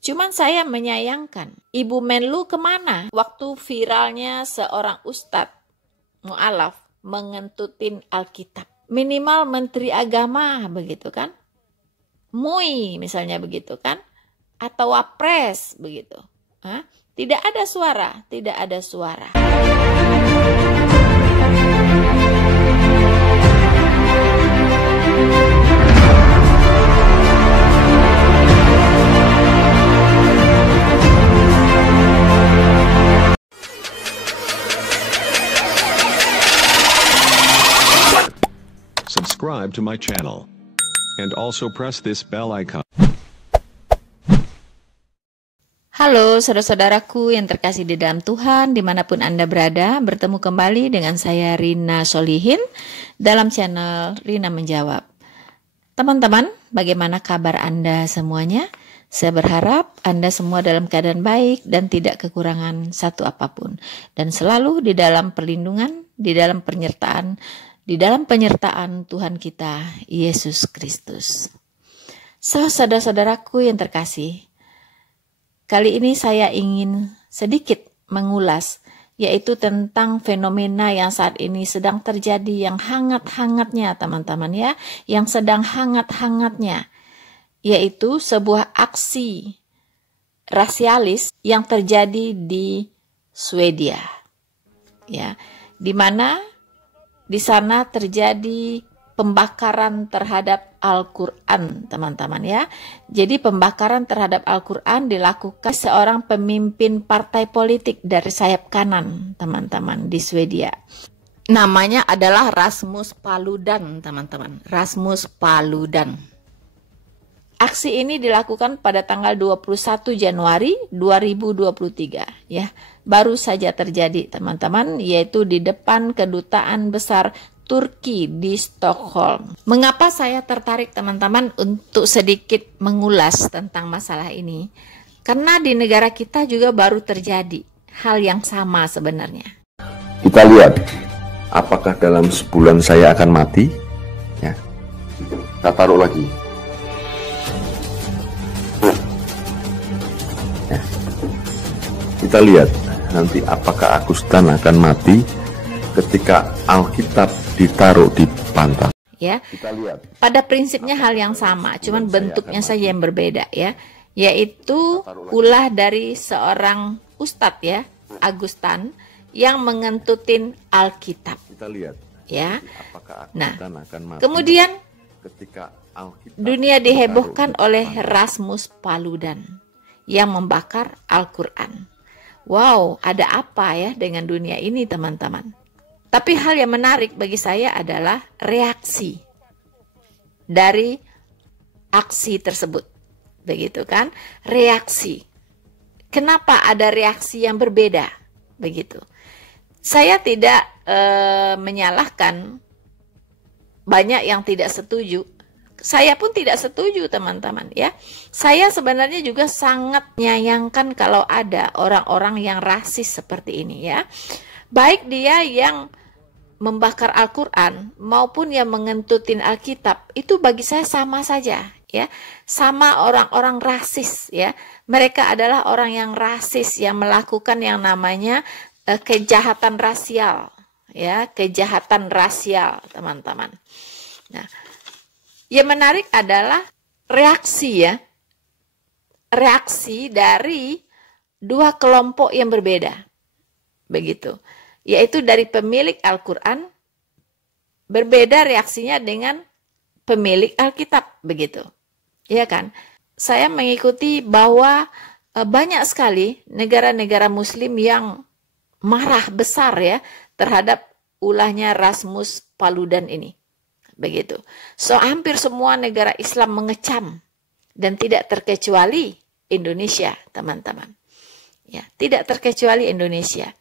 Cuman saya menyayangkan, Ibu Menlu kemana waktu viralnya seorang ustadz mu'alaf mengentutin Alkitab. Minimal Menteri Agama begitu kan, MUI misalnya begitu kan, atau Wapres begitu. Tidak ada suara, tidak ada suara. Subscribe to my channel and also press this bell icon. Halo saudara-saudaraku yang terkasih di dalam Tuhan, dimanapun Anda berada, bertemu kembali dengan saya Rina Solihin dalam channel Rina Menjawab. Teman-teman, bagaimana kabar Anda semuanya? Saya berharap Anda semua dalam keadaan baik dan tidak kekurangan satu apapun, dan selalu di dalam perlindungan, di dalam penyertaan Tuhan kita, Yesus Kristus. Saudara-saudaraku yang terkasih, kali ini saya ingin sedikit mengulas, yaitu tentang fenomena yang saat ini sedang terjadi, yang hangat-hangatnya teman-teman ya, yang sedang hangat-hangatnya, yaitu sebuah aksi rasialis yang terjadi di Swedia, ya, di mana di sana terjadi pembakaran terhadap Al-Quran, teman-teman ya. Jadi pembakaran terhadap Al-Quran dilakukan seorang pemimpin partai politik dari sayap kanan, teman-teman, di Swedia. Namanya adalah Rasmus Paludan, teman-teman. Rasmus Paludan. Aksi ini dilakukan pada tanggal 21 Januari 2023 ya. Baru saja terjadi teman-teman, yaitu di depan kedutaan besar Turki di Stockholm. Mengapa saya tertarik teman-teman untuk sedikit mengulas tentang masalah ini? Karena di negara kita juga baru terjadi hal yang sama sebenarnya. Kita lihat apakah dalam sebulan saya akan mati ya. Kita taruh lagi. Kita lihat nanti apakah Agustan akan mati ketika Alkitab ditaruh di pantat. Ya, kita lihat. Pada prinsipnya hal yang sama, cuman bentuknya saja yang berbeda ya. Yaitu ulah dari seorang ustadz ya, Agustan, yang mengentutin Alkitab. Kita lihat. Ya. Nah, akan mati kemudian ketika Alkitab dunia dihebohkan oleh Rasmus Paludan yang membakar Al-Quran. Wow, ada apa ya dengan dunia ini teman-teman? Tapi hal yang menarik bagi saya adalah reaksi dari aksi tersebut. Begitu kan? Reaksi. Kenapa ada reaksi yang berbeda? Begitu. Saya tidak menyalahkan banyak yang tidak setuju. Saya pun tidak setuju teman-teman ya. Saya sebenarnya juga sangat menyayangkan kalau ada orang-orang yang rasis seperti ini ya. Baik dia yang membakar Al-Quran maupun yang mengentutin Alkitab, itu bagi saya sama saja ya. Sama orang-orang rasis ya. Mereka adalah orang yang rasis yang melakukan yang namanya kejahatan rasial ya, kejahatan rasial teman-teman. Nah, yang menarik adalah reaksi ya. Reaksi dari dua kelompok yang berbeda. Begitu. Yaitu dari pemilik Al-Quran, berbeda reaksinya dengan pemilik Alkitab. Begitu. Iya kan? Saya mengikuti bahwa banyak sekali negara-negara muslim yang marah besar ya terhadap ulahnya Rasmus Paludan ini. Begitu. So hampir semua negara Islam mengecam dan tidak terkecuali Indonesia, teman-teman. Ya, tidak terkecuali Indonesia.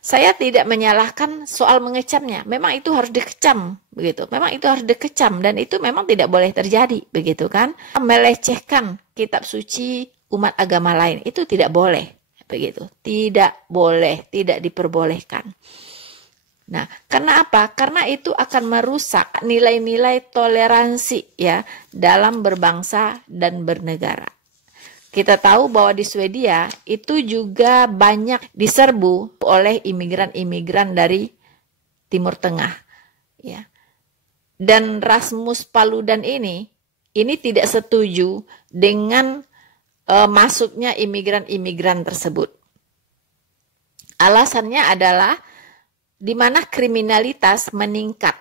Saya tidak menyalahkan soal mengecamnya. Memang itu harus dikecam, begitu. Memang itu harus dikecam dan itu memang tidak boleh terjadi, begitu kan? Melecehkan kitab suci umat agama lain itu tidak boleh, begitu. Tidak boleh, tidak diperbolehkan. Nah, karena apa? Karena itu akan merusak nilai-nilai toleransi ya dalam berbangsa dan bernegara. Kita tahu bahwa di Swedia itu juga banyak diserbu oleh imigran-imigran dari Timur Tengah, ya. Dan Rasmus Paludan ini tidak setuju dengan masuknya imigran-imigran tersebut. Alasannya adalah di mana kriminalitas meningkat,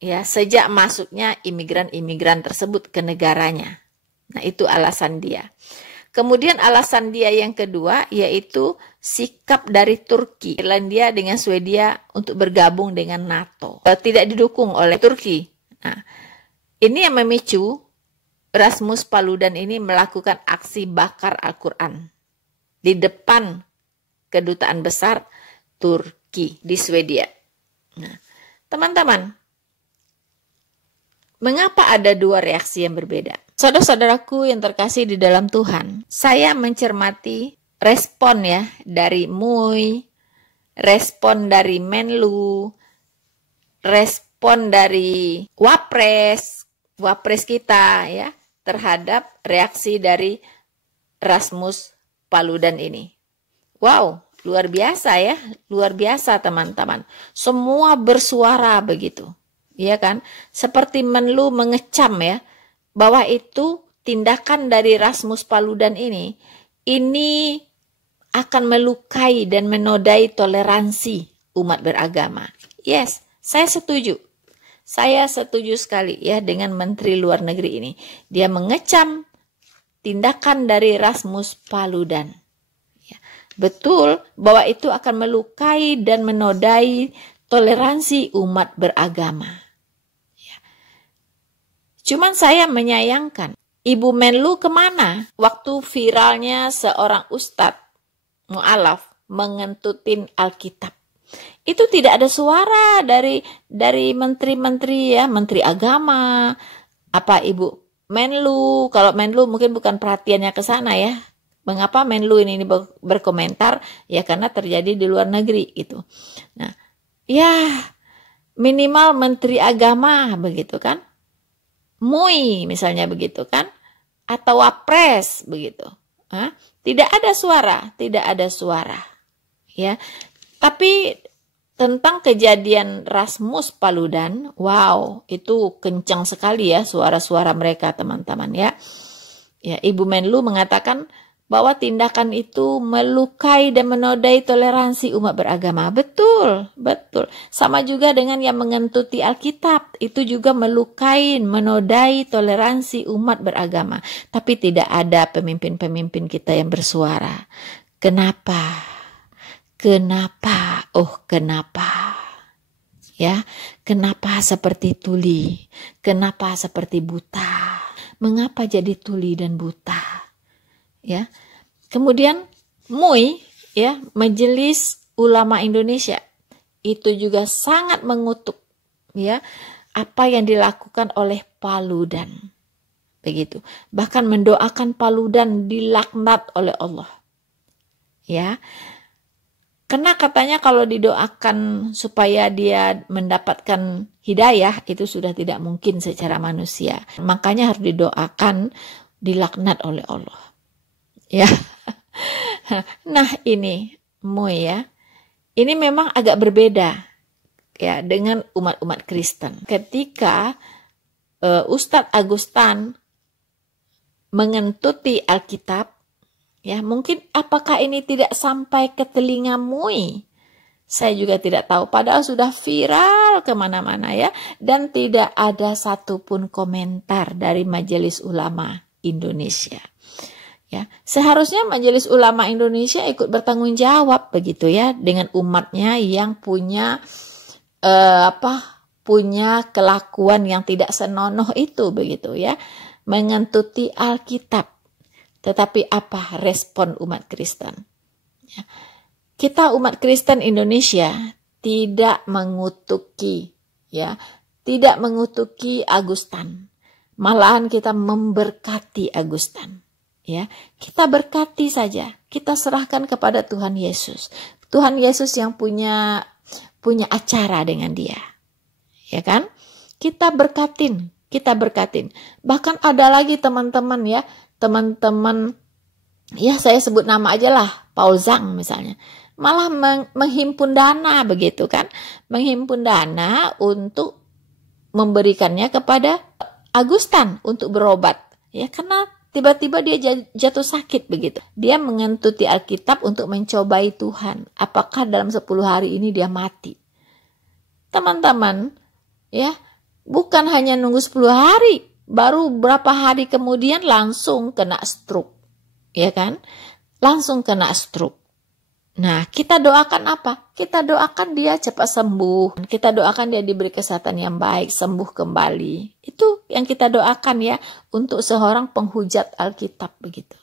ya, sejak masuknya imigran-imigran tersebut ke negaranya. Nah, itu alasan dia. Kemudian alasan dia yang kedua yaitu sikap dari Turki, Irlandia dengan Swedia untuk bergabung dengan NATO. Tidak didukung oleh Turki. Nah, ini yang memicu Rasmus Paludan ini melakukan aksi bakar Al-Quran di depan kedutaan besar Turki di Swedia. Nah, teman-teman, mengapa ada dua reaksi yang berbeda? Saudara-saudaraku yang terkasih di dalam Tuhan, saya mencermati respon ya dari MUI, respon dari Menlu, respon dari Wapres kita ya terhadap reaksi dari Rasmus Paludan ini. Wow, luar biasa ya, luar biasa teman-teman. Semua bersuara begitu, ya kan? Seperti Menlu mengecam ya, bahwa itu tindakan dari Rasmus Paludan ini akan melukai dan menodai toleransi umat beragama. Yes, saya setuju. Saya setuju sekali ya dengan Menteri Luar Negeri ini. Dia mengecam tindakan dari Rasmus Paludan. Ya, betul bahwa itu akan melukai dan menodai toleransi umat beragama. Cuman saya menyayangkan, Ibu Menlu kemana? Waktu viralnya seorang ustadz mu'alaf mengentutin Alkitab. Itu tidak ada suara dari menteri-menteri ya, menteri agama, apa Ibu Menlu. Kalau Menlu mungkin bukan perhatiannya ke sana ya. Mengapa Menlu ini berkomentar? Ya karena terjadi di luar negeri gitu. Nah, ya minimal menteri agama begitu kan? MUI misalnya begitu kan, atau Wapres begitu. Tidak ada suara, ya. Tapi tentang kejadian Rasmus Paludan, wow, itu kencang sekali ya suara-suara mereka teman-teman ya. Ya, Ibu Menlu mengatakan bahwa tindakan itu melukai dan menodai toleransi umat beragama. Betul, betul. Sama juga dengan yang mengentuti Alkitab, itu juga melukai, menodai toleransi umat beragama. Tapi tidak ada pemimpin-pemimpin kita yang bersuara. Kenapa? Kenapa? Oh, kenapa? Ya, kenapa seperti tuli? Kenapa seperti buta? Mengapa jadi tuli dan buta? Ya, kemudian MUI ya, Majelis Ulama Indonesia itu juga sangat mengutuk ya apa yang dilakukan oleh Paludan begitu, bahkan mendoakan Paludan dilaknat oleh Allah ya, karena katanya kalau didoakan supaya dia mendapatkan hidayah itu sudah tidak mungkin secara manusia, makanya harus didoakan dilaknat oleh Allah. Ya, nah ini MUI ya, ini memang agak berbeda ya dengan umat-umat Kristen. Ketika Ustadz Agustan mengentuti Alkitab, ya mungkin apakah ini tidak sampai ke telinga MUI? Saya juga tidak tahu. Padahal sudah viral kemana-mana ya, dan tidak ada satupun komentar dari Majelis Ulama Indonesia. Ya, seharusnya Majelis Ulama Indonesia ikut bertanggung jawab begitu ya dengan umatnya yang punya punya kelakuan yang tidak senonoh itu begitu ya, mengentuti Alkitab. Tetapi apa respon umat Kristen? Ya, kita umat Kristen Indonesia tidak mengutuki ya, tidak mengutuki Agustan. Malahan kita memberkati Agustan. Ya, kita berkati saja, kita serahkan kepada Tuhan Yesus. Tuhan Yesus yang punya acara dengan dia. Ya kan? Kita berkatin. Bahkan ada lagi teman-teman ya, teman-teman ya saya sebut nama aja lah, Paul Zhang misalnya, malah menghimpun dana begitu kan, menghimpun dana untuk memberikannya kepada Agustan untuk berobat, ya karena tiba-tiba dia jatuh sakit begitu. Dia mengentuti Alkitab untuk mencobai Tuhan. Apakah dalam 10 hari ini dia mati? Teman-teman, ya, bukan hanya nunggu 10 hari, baru berapa hari kemudian langsung kena stroke. Ya kan? Langsung kena stroke. Nah, kita doakan apa? Kita doakan dia cepat sembuh. Kita doakan dia diberi kesehatan yang baik, sembuh kembali. Itu yang kita doakan ya untuk seorang penghujat Alkitab begitu.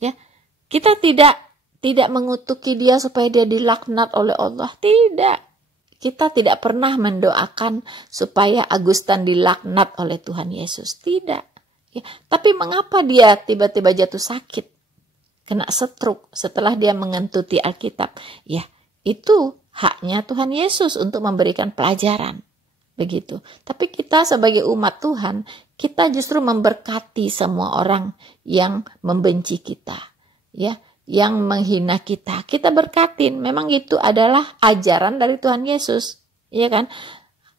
Ya. Kita tidak mengutuki dia supaya dia dilaknat oleh Allah. Tidak. Kita tidak pernah mendoakan supaya Agustan dilaknat oleh Tuhan Yesus. Tidak. Ya. Tapi mengapa dia tiba-tiba jatuh sakit? Kena stroke setelah dia mengentuti Alkitab. Ya, itu haknya Tuhan Yesus untuk memberikan pelajaran. Begitu. Tapi kita sebagai umat Tuhan, kita justru memberkati semua orang yang membenci kita. Ya, yang menghina kita. Kita berkatin. Memang itu adalah ajaran dari Tuhan Yesus. Ya kan?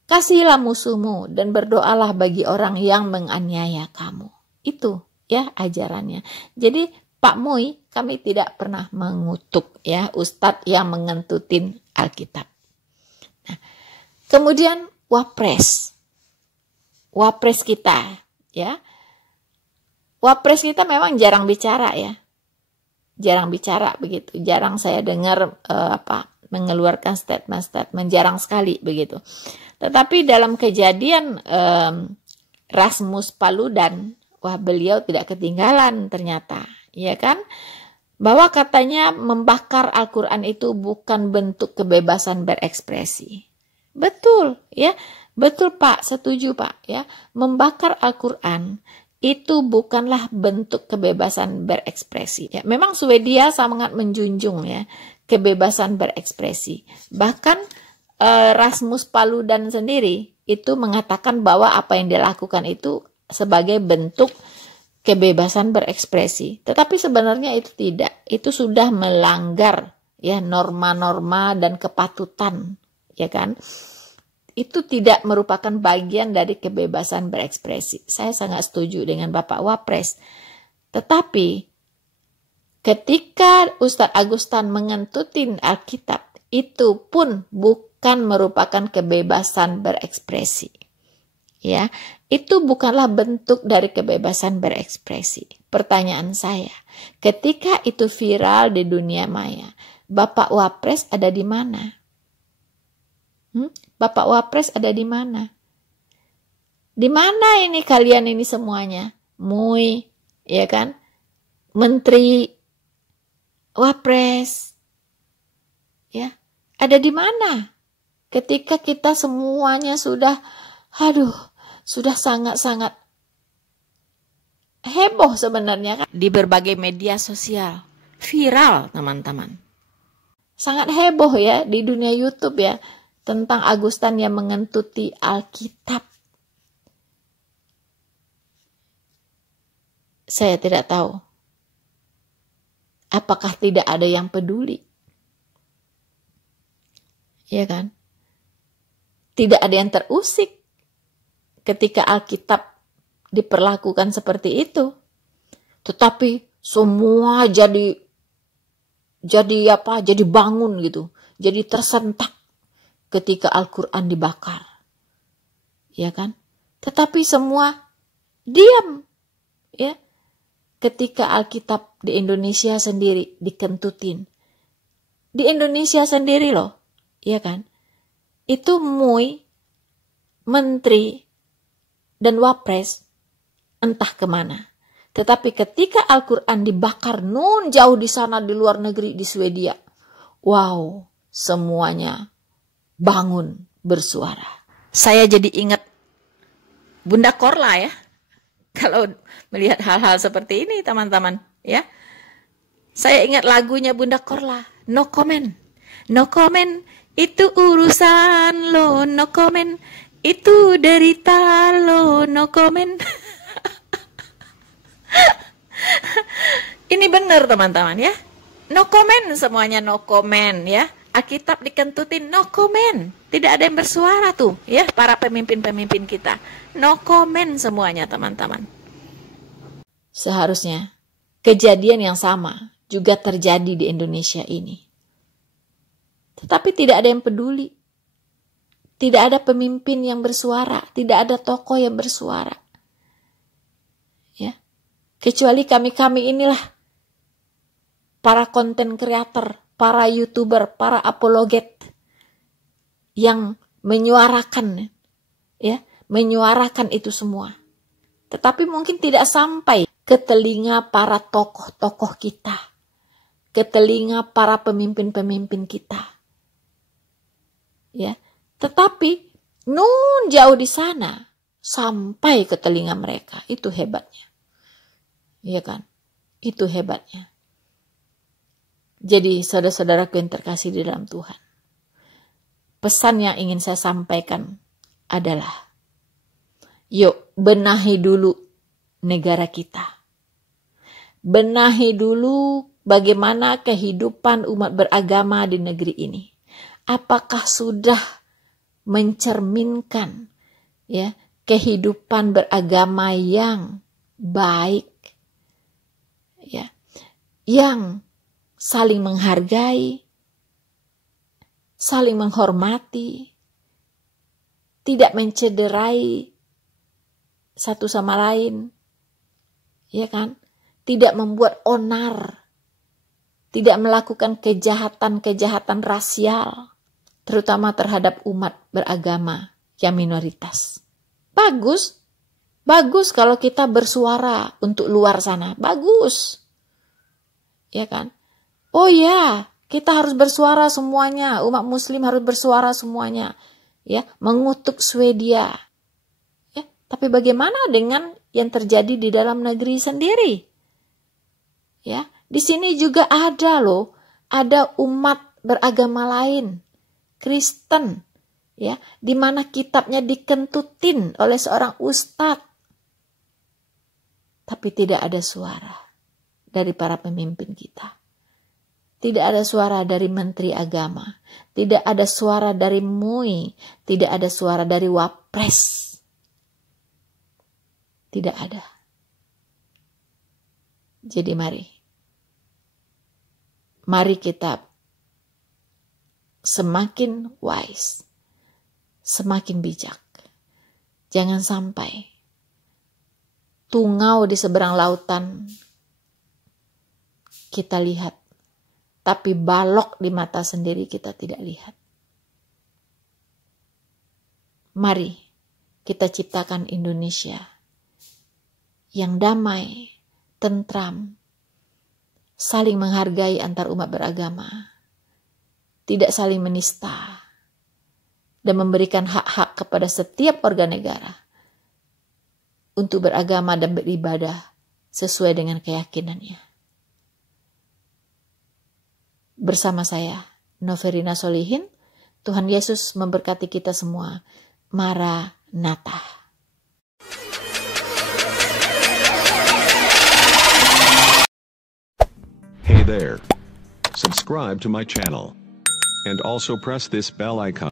Kasihilah musuhmu dan berdoalah bagi orang yang menganiaya kamu. Itu ya ajarannya. Jadi Pak Mui, kami tidak pernah mengutuk ya ustadz yang mengentutin Alkitab. Nah, kemudian wapres kita ya, wapres kita memang jarang bicara ya, jarang bicara begitu, jarang saya dengar mengeluarkan statement, jarang sekali begitu. Tetapi dalam kejadian Rasmus Paludan, wah beliau tidak ketinggalan ternyata. Ya kan? Bahwa katanya membakar Al-Quran itu bukan bentuk kebebasan berekspresi. Betul, ya. Betul Pak, setuju Pak, ya. Membakar Al-Quran itu bukanlah bentuk kebebasan berekspresi. Ya, memang Swedia sangat menjunjung ya kebebasan berekspresi. Bahkan Rasmus Paludan sendiri itu mengatakan bahwa apa yang dilakukan itu sebagai bentuk kebebasan berekspresi. Tetapi sebenarnya itu tidak. Itu sudah melanggar ya norma-norma dan kepatutan, ya kan? Itu tidak merupakan bagian dari kebebasan berekspresi. Saya sangat setuju dengan Bapak Wapres. Tetapi ketika Ustadz Agustan mengentutin Alkitab, itu pun bukan merupakan kebebasan berekspresi. Ya, itu bukanlah bentuk dari kebebasan berekspresi. Pertanyaan saya, ketika itu viral di dunia maya, Bapak Wapres ada di mana? Bapak Wapres ada di mana? Di mana ini kalian ini semuanya? Mui, ya kan? Menteri, Wapres, ya, ada di mana? Ketika kita semuanya sudah sangat-sangat heboh sebenarnya kan di berbagai media sosial, viral teman-teman. Sangat heboh ya di dunia YouTube ya tentang Agustan yang mengentuti Alkitab. Saya tidak tahu apakah tidak ada yang peduli. Ya kan? Tidak ada yang terusik ketika Alkitab diperlakukan seperti itu. Tetapi semua jadi bangun gitu. Jadi tersentak ketika Al-Quran dibakar. Ya kan? Tetapi semua diam. Ya. Ketika Alkitab di Indonesia sendiri dikentutin. Di Indonesia sendiri loh. Ya kan? Itu Mui, Menteri, dan Wapres entah kemana. Tetapi ketika Al-Quran dibakar jauh di sana di luar negeri di Swedia, wow, semuanya bangun bersuara. Saya jadi ingat Bunda Korla ya. Kalau melihat hal-hal seperti ini teman-teman ya. Saya ingat lagunya Bunda Korla, no comment. No comment, itu urusan lo, no comment. Itu derita lo, no comment. Ini benar teman-teman ya. No comment semuanya, no comment ya. Alkitab dikentutin no comment. Tidak ada yang bersuara tuh ya, para pemimpin-pemimpin kita. No comment semuanya teman-teman. Seharusnya kejadian yang sama juga terjadi di Indonesia ini. Tetapi tidak ada yang peduli. Tidak ada pemimpin yang bersuara, tidak ada tokoh yang bersuara. Ya. Kecuali kami-kami inilah para konten kreator, para YouTuber, para apologet yang menyuarakan itu semua. Tetapi mungkin tidak sampai ke telinga para tokoh-tokoh kita, ke telinga para pemimpin-pemimpin kita. Ya. Tetapi nun jauh di sana sampai ke telinga mereka. Itu hebatnya. Iya kan? Itu hebatnya. Jadi saudara-saudaraku yang terkasih di dalam Tuhan, pesan yang ingin saya sampaikan adalah, yuk benahi dulu negara kita. Benahi dulu bagaimana kehidupan umat beragama di negeri ini. Apakah sudah mencerminkan ya kehidupan beragama yang baik, ya, yang saling menghargai, saling menghormati, tidak mencederai satu sama lain, ya kan? Tidak membuat onar, tidak melakukan kejahatan-kejahatan rasial, terutama terhadap umat beragama yang minoritas. Bagus kalau kita bersuara untuk luar sana, bagus, ya kan? Oh ya, kita harus bersuara semuanya, umat muslim harus bersuara semuanya, ya, mengutuk Swedia. Ya, tapi bagaimana dengan yang terjadi di dalam negeri sendiri? Ya, di sini juga ada loh, ada umat beragama lain, Kristen, ya, di mana kitabnya dikentutin oleh seorang ustadz, tapi tidak ada suara dari para pemimpin kita. Tidak ada suara dari Menteri Agama. Tidak ada suara dari MUI. Tidak ada suara dari Wapres. Tidak ada. Jadi mari kita semakin wise, semakin bijak. Jangan sampai tungau di seberang lautan kita lihat, tapi balok di mata sendiri kita tidak lihat. Mari kita ciptakan Indonesia yang damai, tentram, saling menghargai antar umat beragama, tidak saling menista, dan memberikan hak-hak kepada setiap warga negara untuk beragama dan beribadah sesuai dengan keyakinannya. Bersama saya, Noverina Solihin, Tuhan Yesus memberkati kita semua. Maranatha. Hey there. Subscribe to my channel. And also press this bell icon.